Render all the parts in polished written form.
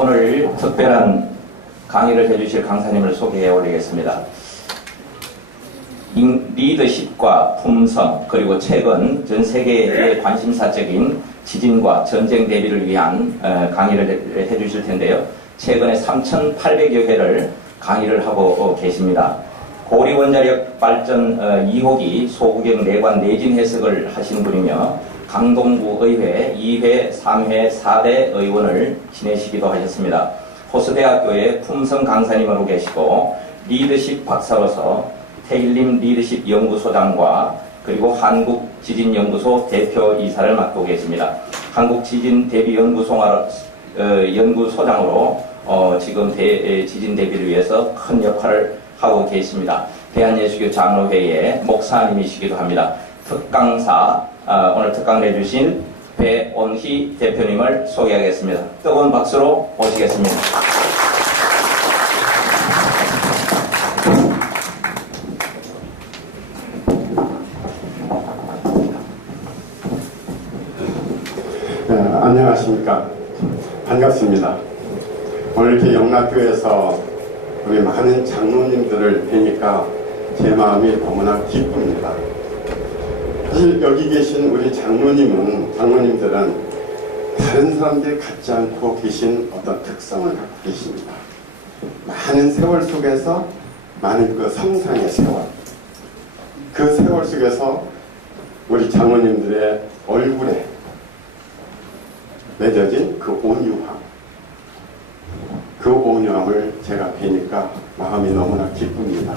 오늘 특별한 강의를 해주실 강사님을 소개해 올리겠습니다. 리더십과 품성, 그리고 최근 전 세계의 관심사적인 지진과 전쟁 대비를 위한 강의를 해주실 텐데요. 최근에 3,800여 회를 강의를 하고 계십니다. 고리원자력 발전 2호기 소구경 내관 내진 해석을 하신 분이며 강동구 의회 2회, 3회, 4대 의원을 지내시기도 하셨습니다. 호수대학교의 품성 강사님으로 계시고 리더십 박사로서 태일림 리더십 연구소장과 그리고 한국지진연구소 대표이사를 맡고 계십니다. 한국지진대비연구소장으로 지금 지진 대비를 위해서 큰 역할을 하고 계십니다. 대한예수교 장로회의 목사님이시기도 합니다. 특강사, 오늘 특강 내주신 배온희 대표님을 소개하겠습니다. 뜨거운 박수로 모시겠습니다. 안녕하십니까. 반갑습니다. 오늘 이렇게 영락교에서 우리 많은 장로님들을 뵈니까 제 마음이 너무나 기쁩니다. 사실 여기 계신 우리 장로님들은 다른 사람들이 갖지 않고 계신 어떤 특성을 갖고 계십니다. 많은 세월 속에서 많은 그 성상의 세월, 그 세월 속에서 우리 장로님들의 얼굴에 맺어진 그 온유함을 제가 뵈니까 마음이 너무나 기쁩니다.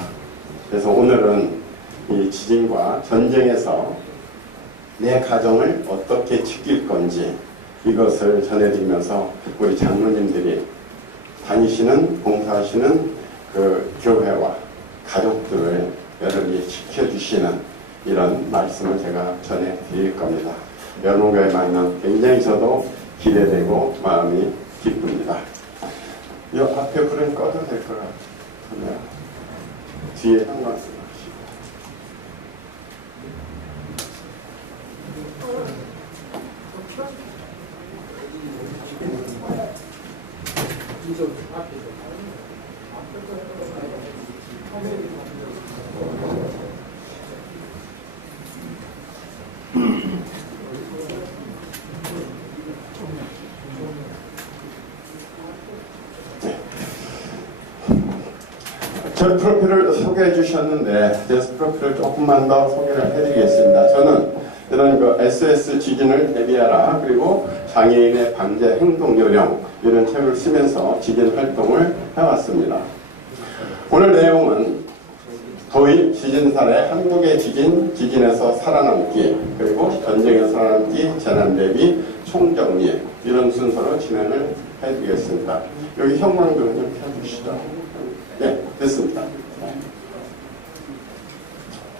그래서 오늘은 이 지진과 전쟁에서 내 가정을 어떻게 지킬 건지 이것을 전해드리면서 우리 장로님들이 다니시는, 봉사하시는 그 교회와 가족들을 여러분이 지켜주시는 이런 말씀을 제가 전해드릴 겁니다. 여러분과의 만남 굉장히 저도 기대되고 마음이 기쁩니다. 이 앞에 불은 꺼도 될 것 같아요. 뒤에 한 말씀 하시고. 저 프로필을 소개해 주셨는데 제 프로필을 조금만 더 소개를 해드리겠습니다. 저는 이런 그 SOS 지진을 대비하라 그리고 장애인의 방제 행동 요령 이런 책을 쓰면서 지진 활동을 해왔습니다. 오늘 내용은 도입 지진 사례 한국의 지진에서 살아남기 그리고 전쟁에서 살아남기 재난 대비 총정리 이런 순서로 진행을 해드리겠습니다. 여기 형광등 좀 켜주시죠. 네, 됐습니다.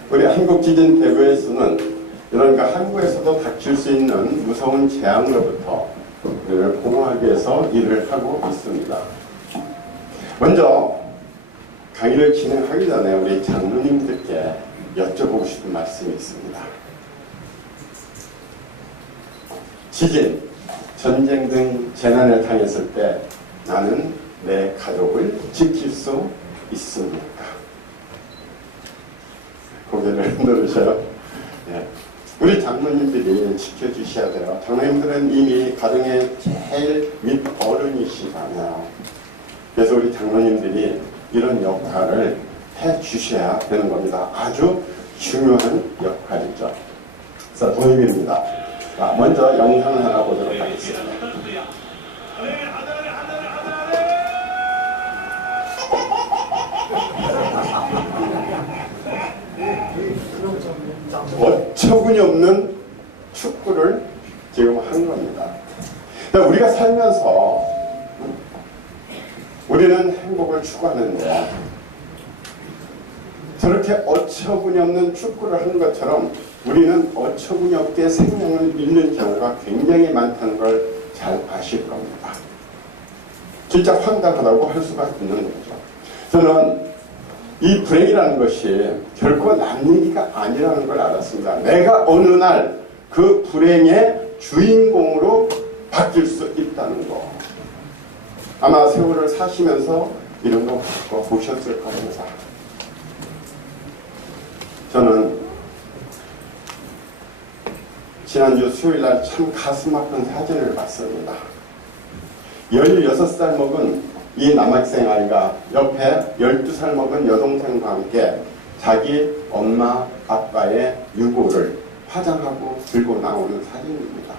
우리 한국지진 대비에서는 이런 한국에서도 닥칠 수 있는 무서운 재앙으로부터 보호하기 위해서 일을 하고 있습니다. 먼저 강의를 진행하기 전에 우리 장로님들께 여쭤보고 싶은 말씀이 있습니다. 지진, 전쟁 등 재난을 당했을 때 나는 내 가족을 지킬 수 있습니까? 고개를 흔들으셔요. 네. 우리 장로님들이 지켜주셔야 돼요. 장로님들은 이미 가정의 제일 밑어른이시잖아요. 그래서 우리 장로님들이 이런 역할을 해주셔야 되는 겁니다. 아주 중요한 역할이죠. 그래서 도입입니다. 자, 먼저 영상을 하나 보도록 하겠습니다. 어처구니 없는 축구를 지금 한 겁니다. 그러니까 우리가 살면서 우리는 행복을 추구하는데 저렇게 어처구니 없는 축구를 하는 것처럼 우리는 어처구니 없게 생명을 잃는 경우가 굉장히 많다는 걸 잘 아실 겁니다. 진짜 황당하다고 할 수밖에 없는 거죠. 저는 이 불행이라는 것이 결코 남 얘기가 아니라는 걸 알았습니다. 내가 어느 날 그 불행의 주인공으로 바뀔 수 있다는 거. 아마 세월을 사시면서 이런 거 보셨을 겁니다. 저는 지난주 수요일날 참 가슴 아픈 사진을 봤습니다. 16살 먹은 이 남학생 아이가 옆에 12살 먹은 여동생과 함께 자기 엄마 아빠의 유고를 화장하고 들고 나오는 사진입니다.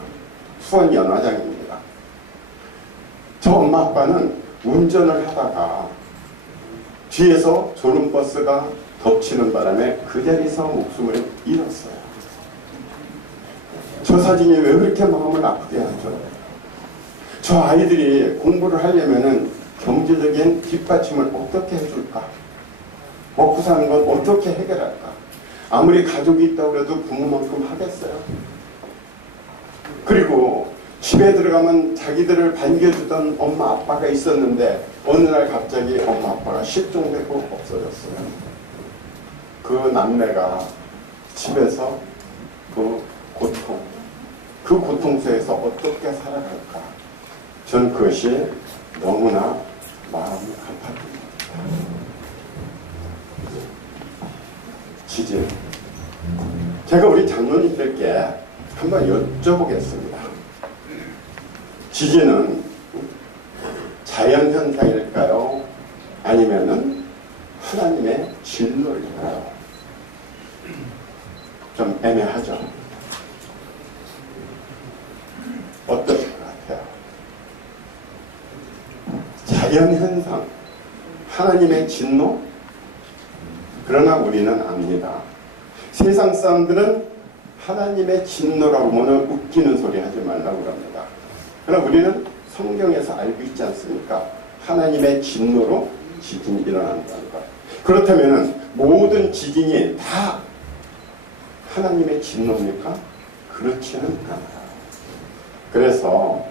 수원 연화장입니다. 저 엄마 아빠는 운전을 하다가 뒤에서 졸음버스가 덮치는 바람에 그 자리에서 목숨을 잃었어요. 저 사진이 왜 그렇게 마음을 아프게 하죠? 저 아이들이 공부를 하려면은 경제적인 뒷받침을 어떻게 해줄까? 먹고 사는 건 어떻게 해결할까? 아무리 가족이 있다고 해도 부모만큼 하겠어요? 그리고 집에 들어가면 자기들을 반겨주던 엄마 아빠가 있었는데 어느 날 갑자기 엄마 아빠가 실종되고 없어졌어요. 그 남매가 집에서 그 고통 속에서 어떻게 살아갈까? 전 그것이 너무나 마음이 아팠습니다. 지진. 제가 우리 장로님들께 한번 여쭤보겠습니다. 지진은 자연현상일까요? 아니면은 하나님의 진노일까요? 좀 애매하죠? 어떠실 것 같아요? 자연현상, 하나님의 진노? 그러나 우리는 압니다. 세상 사람들은 하나님의 진노라고 하면 웃기는 소리 하지 말라고 합니다. 그러나 우리는 성경에서 알고 있지 않습니까? 하나님의 진노로 지진이 일어난다는 것. 그렇다면 모든 지진이 다 하나님의 진노입니까? 그렇지는 않아요. 그래서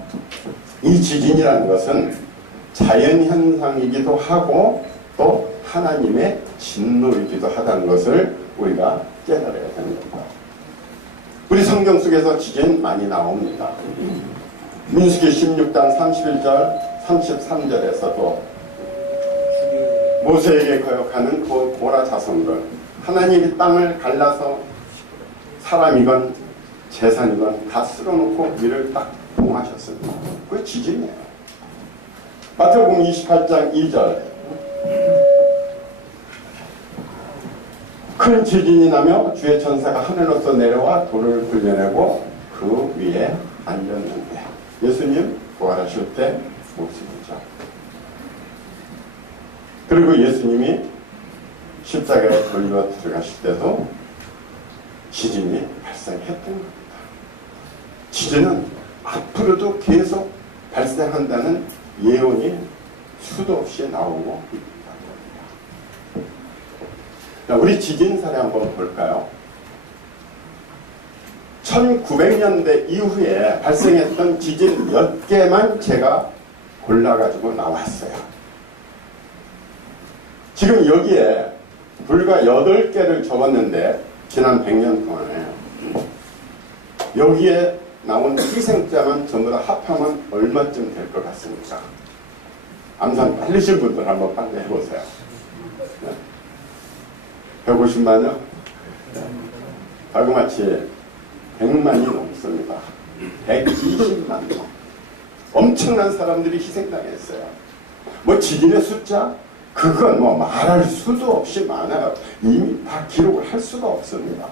이 지진이라는 것은 자연현상이기도 하고 또 하나님의 진노이기도 하다는 것을 우리가 깨달아야 됩니다. 우리 성경 속에서 지진 많이 나옵니다. 민수기 16장 31절 33절에서도 모세에게 거역하는 그 고라 자손들, 하나님이 땅을 갈라서 사람이건 재산이건 다 쓸어놓고 이를 딱 봉하셨습니다. 그게 지진이에요. 마태복음 28장 2절, 큰 지진이 나며 주의 천사가 하늘로서 내려와 돌을 굴려내고 그 위에 앉았는데, 예수님 부활하실 때 모습이죠. 그리고 예수님이 십자가에 걸려 들어가실 때도 지진이 발생했던 겁니다. 지진은 앞으로도 계속 발생한다는 예언이 수도 없이 나오고 있다. 우리 지진 사례 한번 볼까요? 1900년대 이후에 발생했던 지진 몇 개만 제가 골라가지고 나왔어요. 지금 여기에 불과 8개를 적었는데 지난 100년 동안에 여기에 나온 희생자만 전부 다 합하면 얼마쯤 될 것 같습니까? 암산 빨리신 분들 한번 빨리 해보세요. 150만요? 다그마치 100만이 넘습니다. 120만. 엄청난 사람들이 희생당했어요. 뭐 지진의 숫자? 그건 뭐 말할 수도 없이 많아요. 이미 다 기록을 할 수가 없습니다.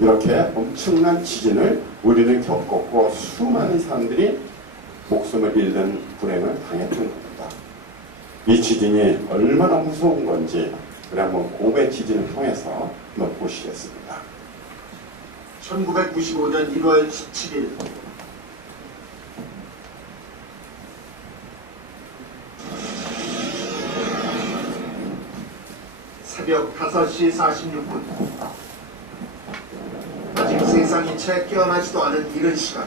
이렇게 엄청난 지진을 우리는 겪었고 수많은 사람들이 목숨을 잃는 불행을 당했던 겁니다. 이 지진이 얼마나 무서운 건지 우리 한번 고베 지진을 통해서 한번 보시겠습니다. 1995년 1월 17일 새벽 5시 46분, 아직 세상이 채 깨어나지도 않은 이른 시간,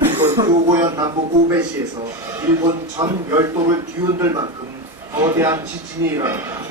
일본 교고현 남부 고베시에서 일본 전 열도를 뒤흔들 만큼 거대한 지진이 일어났다.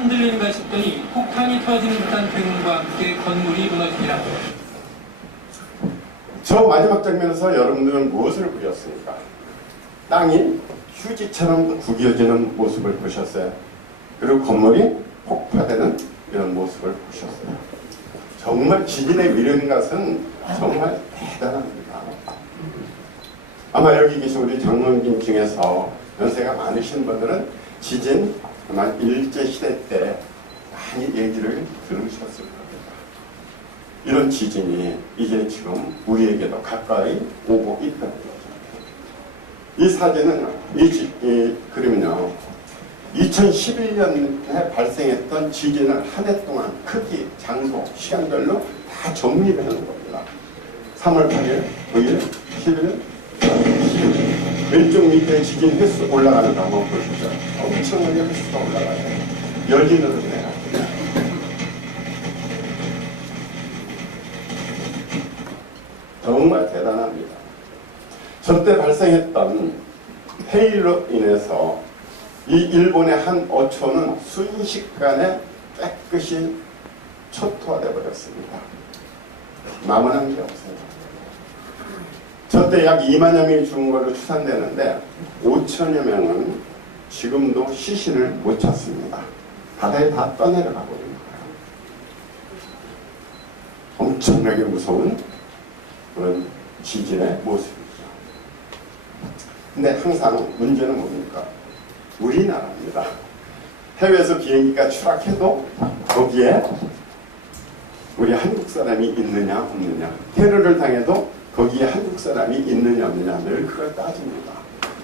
흔들리는가 싶더니 폭탄이 터지는 듯한 굉음과 함께 건물이 무너집니다. 저 마지막 장면에서 여러분들은 무엇을 보셨습니까? 땅이 휴지처럼 구겨지는 모습을 보셨어요. 그리고 건물이 폭파되는 이런 모습을 보셨어요. 정말 지진의 위력인 것은 정말 대단합니다. 아마 여기 계신 우리 장로님 중에서 연세가 많으신 분들은 지진 아마 일제시대 때 많이 얘기를 들으셨을 겁니다. 이런 지진이 이제 지금 우리에게도 가까이 오고 있다는 거죠. 이 사진은 이 그림은요, 2011년에 발생했던 지진을 한 해 동안 크기, 장소, 시간별로 다 정리를 하는 겁니다. 3월 8일, 9일, 10일, 10일. 왼쪽 밑에 지진 횟수 올라가는 거 한번 보시죠. 엄청나게 횟수가 올라가요. 열리는 데요. 정말 대단합니다. 저때 발생했던 해일로 인해서 이 일본의 한 어촌은 순식간에 깨끗이 초토화되어 버렸습니다. 남은 게 없어요. 저때 약 2만여 명이 죽은 걸로 추산되는데 5천여 명은 지금도 시신을 못 찾습니다. 바다에 다 떠내려가 버린 거예요. 엄청나게 무서운 그런 지진의 모습이죠. 근데 항상 문제는 뭡니까? 우리나라입니다. 해외에서 비행기가 추락해도 거기에 우리 한국 사람이 있느냐 없느냐, 테러를 당해도 거기에 한국 사람이 있느냐 없느냐 늘 그걸 따집니다.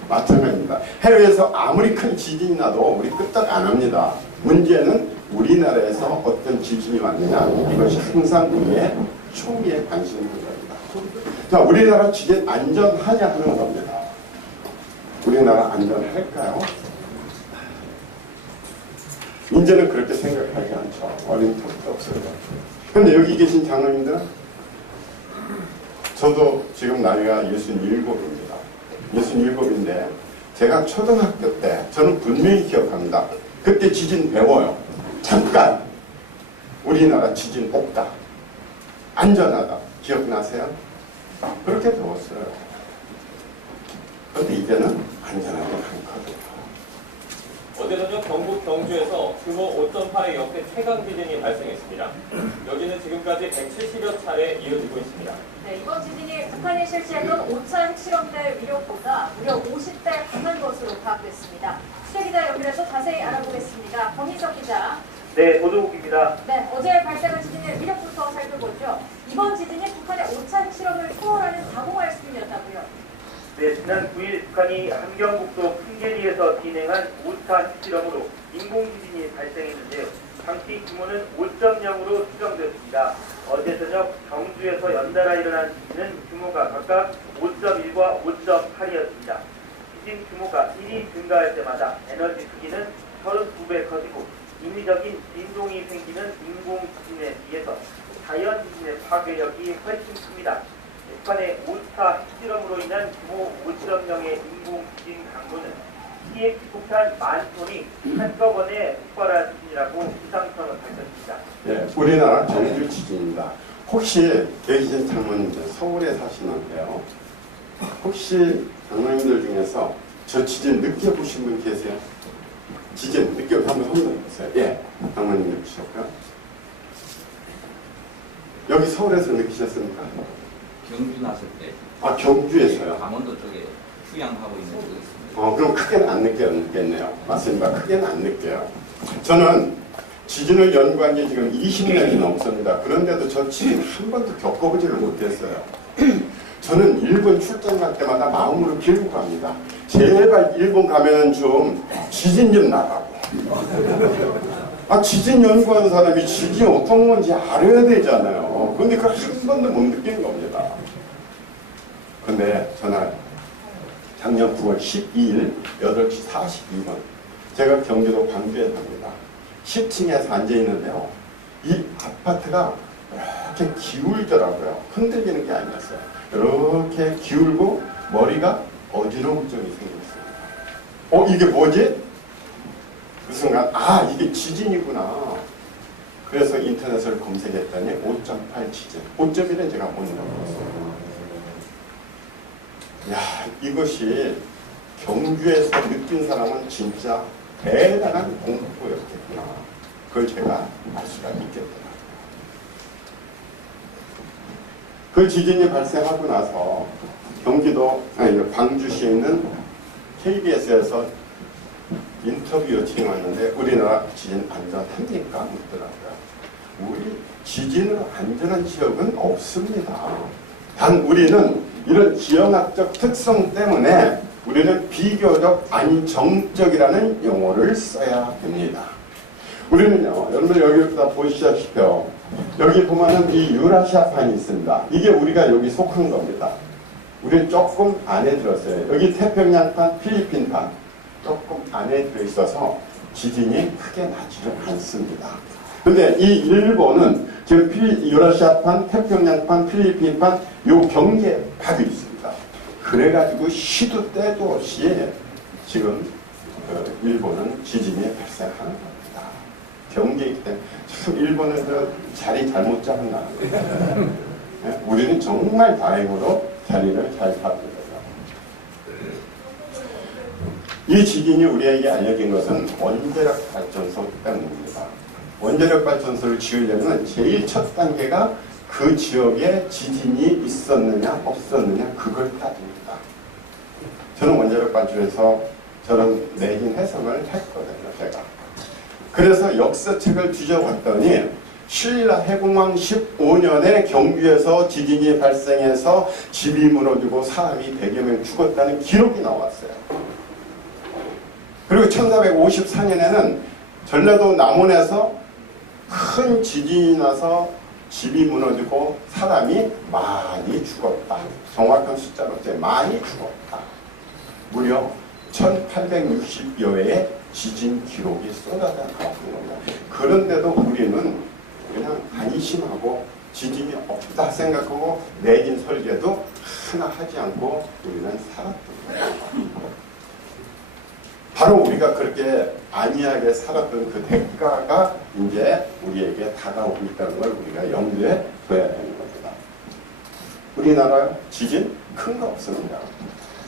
마찬가지입니다. 해외에서 아무리 큰 지진이 나도 우리 끄떡 안 합니다. 문제는 우리나라에서 어떤 지진이 왔느냐, 이것이 항상 우리의 초기에 관심 있는 겁니다. 자, 우리나라 지진 안전하냐 하는 겁니다. 우리나라 안전할까요? 이제는 그렇게 생각하지 않죠. 어린 턱도 없어요. 근데 여기 계신 장로님들은, 저도 지금 나이가 67입니다. 67인데 제가 초등학교 때, 저는 분명히 기억합니다. 그때 지진 배워요. 잠깐 우리나라 지진 없다, 안전하다, 기억나세요? 그렇게 배웠어요. 그런데 이제는 안전하지 않거든요. 어제 저녁 경북 경주에서 규모 5.8의 역대 최강 지진이 발생했습니다. 여기는 지금까지 170여 차례 이어지고 있습니다. 네, 이번 지진이 북한이 실시했던 5차 핵실험대 위력보다 무려 50배 강한 것으로 파악됐습니다. 취재기자 연결해서 자세히 알아보겠습니다. 권희석 기자. 네, 보도국입니다. 네, 어제 발생한 지진의 위력부터 살펴보죠. 이번 지진이 북한의 5차 핵실험을 초월하는 과거 말씀이었다고요. 네, 지난 9일 북한이 함경북도 풍계리에서 진행한 5차 핵실험으로 인공지진이 발생했는데요. 당시 규모는 5.0으로 추정됐습니다. 어제 저녁 경주에서 연달아 일어난 지진은 규모가 각각 5.1과 5.8이었습니다. 지진 규모가 1이 증가할 때마다 에너지 크기는 32배 커지고 인위적인 진동이 생기는 인공지진에 비해서 자연지진의 파괴력이 훨씬 큽니다. 북한의 5차 핵실험으로 인한 규모 5.0의 인공지진 강도는 TX폭탄 10,000톤이 한꺼번에 폭발한 지진이라고 기상청은 밝혔습니다. 네, 우리나라 경주 지진입니다. 혹시 여기 계신 장로님들 서울에 사시는데요, 혹시 장로님들 중에서 저 지진 느껴보신 분 계세요? 지진 느껴보신 한번 손 들어보세요. 예, 장로님 느끼셨고요. 여기 서울에서 느끼셨습니까? 경주 났을 때 아, 경주에서요? 강원도 쪽에 휴양하고 있는 쪽에 있습니다. 그럼 크게는 안 느꼈겠네요. 맞습니다. 크게는 안 느껴요. 저는 지진을 연구한 지 지금 20년이 넘습니다. 그런데도 저 지진 한 번도 겪어보지를 못했어요. 저는 일본 출장 갈 때마다 마음으로 빌고 갑니다. 제발 일본 가면 좀 지진 좀 나가고. 아, 지진 연구하는 사람이 지진이 어떤 건지 알아야 되잖아요. 그런데 그걸 한 번도 못 느낀 겁니다. 근데 전날 작년 9월 12일 8시 42분 제가 경기도 광주에 삽니다. 10층에서 앉아있는데요, 이 아파트가 이렇게 기울더라고요. 흔들리는 게 아니었어요. 이렇게 기울고 머리가 어지러움증이 생겼습니다. 이게 뭐지? 그 순간 아 이게 지진이구나. 그래서 인터넷을 검색했더니 5.8 지진. 5.1은 제가 못 넣었어요. 야 이것이 경주에서 느낀 사람은 진짜 대단한 공포였겠구나. 그걸 제가 알 수가 있겠더라고요. 그 지진이 발생하고 나서 광주시에 있는 KBS에서 인터뷰 요청이 왔는데 우리나라 지진 안전합니까? 묻더라고요. 우리 지진으로 안전한 지역은 없습니다. 단 우리는 이런 지형학적 특성 때문에 우리는 비교적 안정적이라는 용어를 써야 됩니다. 우리는요, 여러분들 여기다 보시다시피 여기 보면은 이 유라시아판이 있습니다. 이게 우리가 여기 속한 겁니다. 우리는 조금 안에 들었어요. 여기 태평양판, 필리핀판 조금 안에 들어있어서 지진이 크게 나지를 않습니다. 근데 이 일본은 지금 유라시아판, 태평양판, 필리핀판 요 경계에 바로 있습니다. 그래가지고 시도 때도 없이 지금 일본은 지진이 발생하는 겁니다. 경계이기 때문에 참 일본은 자리 잘못 잡았나. 우리는 정말 다행으로 자리를 잘 잡은 거죠. 이 지진이 우리에게 알려진 것은 원자력 발전소 때문입니다. 원자력 발전소를 지으려면 제일 첫 단계가 그 지역에 지진이 있었느냐 없었느냐 그걸 따집니다. 저는 원자력 발전소에서 저런 내긴 해석을 했거든요. 제가. 그래서 역사책을 뒤져봤더니 신라 해공왕 15년에 경주에서 지진이 발생해서 집이 무너지고 사람이 100여 명 죽었다는 기록이 나왔어요. 그리고 1454년에는 전라도 남원에서 큰 지진이 나서 집이 무너지고 사람이 많이 죽었다. 정확한 숫자로 많이 죽었다. 무려 1860여 회의 지진 기록이 쏟아져 나오는 겁니다. 그런데도 우리는 그냥 안심하고 지진이 없다 생각하고 내긴 설계도 하나 하지 않고 우리는 살았던 거예요. 바로 우리가 그렇게 안이하게 살았던 그 대가가 이제 우리에게 다가오고 있다는 걸 우리가 염두에 둬야 되는 겁니다. 우리나라 지진 큰 거 없습니다.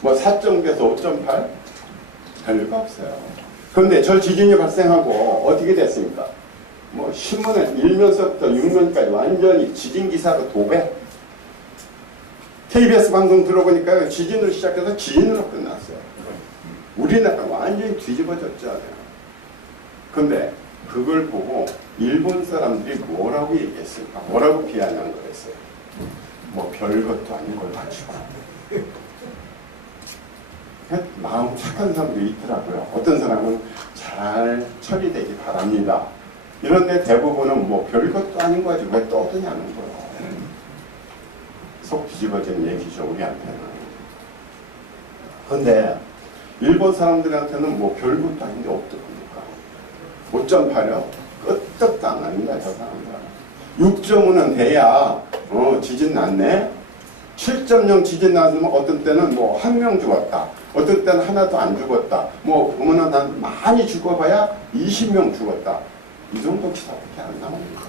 뭐 4.9에서 5.8 별거 없어요. 그런데 저 지진이 발생하고 어떻게 됐습니까? 뭐 신문에 1면서부터 6면까지 완전히 지진 기사로 도배. KBS 방송 들어보니까 지진으로 시작해서 지진으로 끝났어요. 우리나라 완전히 뒤집어졌잖아요. 근데 그걸 보고 일본 사람들이 뭐라고 얘기했을까? 뭐라고 비아냥 그랬어요? 뭐 별것도 아닌 걸 가지고. 마음 착한 사람들이 있더라고요. 어떤 사람은 잘 처리되기 바랍니다. 이런데 대부분은 뭐 별것도 아닌 거 가지고 왜 떠드냐는 거예요. 속 뒤집어진 얘기죠, 우리한테는. 근데 일본 사람들한테는 뭐 별것도 아닌데 어떡합니까? 5.8요? 끄떡도 안 납니다, 저 사람들은. 6.5는 돼야 지진 났네. 7.0 지진 났으면 어떤 때는 뭐 1명 죽었다. 어떤 때는 하나도 안 죽었다. 뭐 보면은 난 많이 죽어봐야 20명 죽었다. 이 정도 기사밖에 안 나옵니다.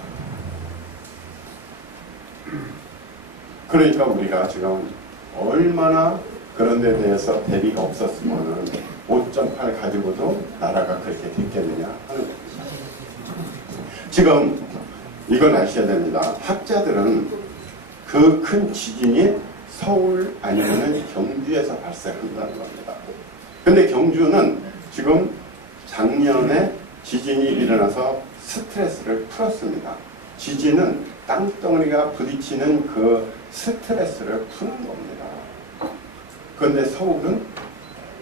그러니까 우리가 지금 얼마나 그런 데 대해서 대비가 없었으면은 5.8 가지고도 나라가 그렇게 됐겠느냐 하는 겁니다. 지금 이건 아셔야 됩니다. 학자들은 그 큰 지진이 서울 아니면은 경주에서 발생한다는 겁니다. 근데 경주는 지금 작년에 지진이 일어나서 스트레스를 풀었습니다. 지진은 땅덩어리가 부딪히는 그 스트레스를 푸는 겁니다. 그런데 서울은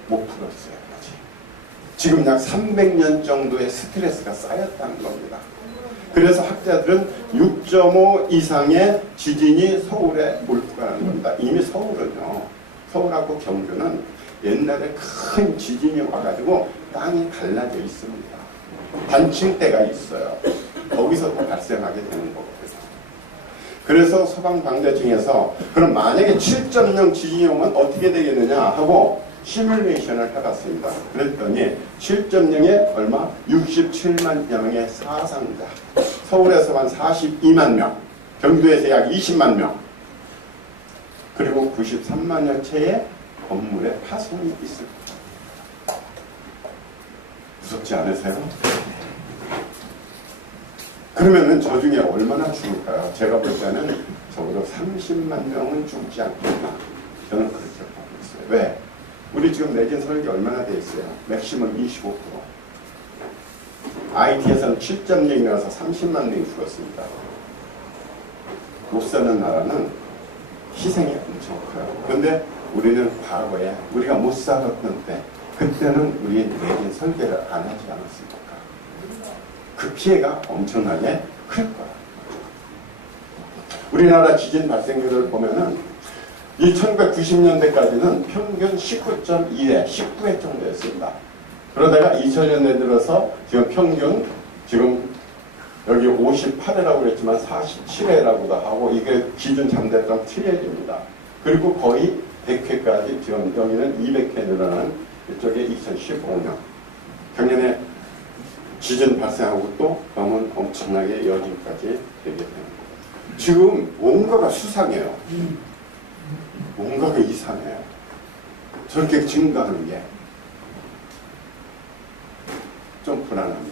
못 풀었어요. 아직. 지금 약 300년 정도의 스트레스가 쌓였다는 겁니다. 그래서 학자들은 6.5 이상의 지진이 서울에 올 거라는 겁니다. 이미 서울은요, 서울하고 경주는 옛날에 큰 지진이 와가지고 땅이 갈라져 있습니다. 단층대가 있어요. 거기서도 발생하게 되는 거거든요. 그래서 소방방재청에서 그럼 만약에 7.0 지진이 오면 어떻게 되겠느냐 하고 시뮬레이션을 해봤습니다. 그랬더니 7.0에 얼마? 67만 명의 사상자. 서울에서만 42만 명, 경주에서 약 20만 명, 그리고 93만여 채의 건물에 파손이 있을 겁니다. 무섭지 않으세요? 그러면은 저 중에 얼마나 죽을까요? 제가 볼 때는 적어도 30만 명은 죽지 않겠나. 저는 그렇게 보고 있어요. 왜? 우리 지금 내진 설계 얼마나 돼 있어요? 맥시멈 25%. IT에서는 7.0이라서 30만 명이 죽었습니다. 못 사는 나라는 희생이 엄청 커요. 그런데 우리는 과거에 우리가 못 살았던 때, 그때는 우리 내진 설계를 안 하지 않았습니까? 그 피해가 엄청나게 클 거야. 우리나라 지진 발생률을 보면은 이 1990년대까지는 평균 19.2회, 19회 정도였습니다. 그러다가 2000년대 들어서 지금 평균, 지금 여기 58회라고 그랬지만 47회라고도 하고, 이게 기준 잠됐던 트랙입니다. 그리고 거의 100회까지, 지금 여기는 200회 늘어난 이쪽에 2015년. 작년에 지진 발생하고 또 그러면 엄청나게 여진까지 되게 되는 거예요. 지금 뭔가가 수상해요. 뭔가가 이상해요. 저렇게 증가하는 게 좀 불안합니다.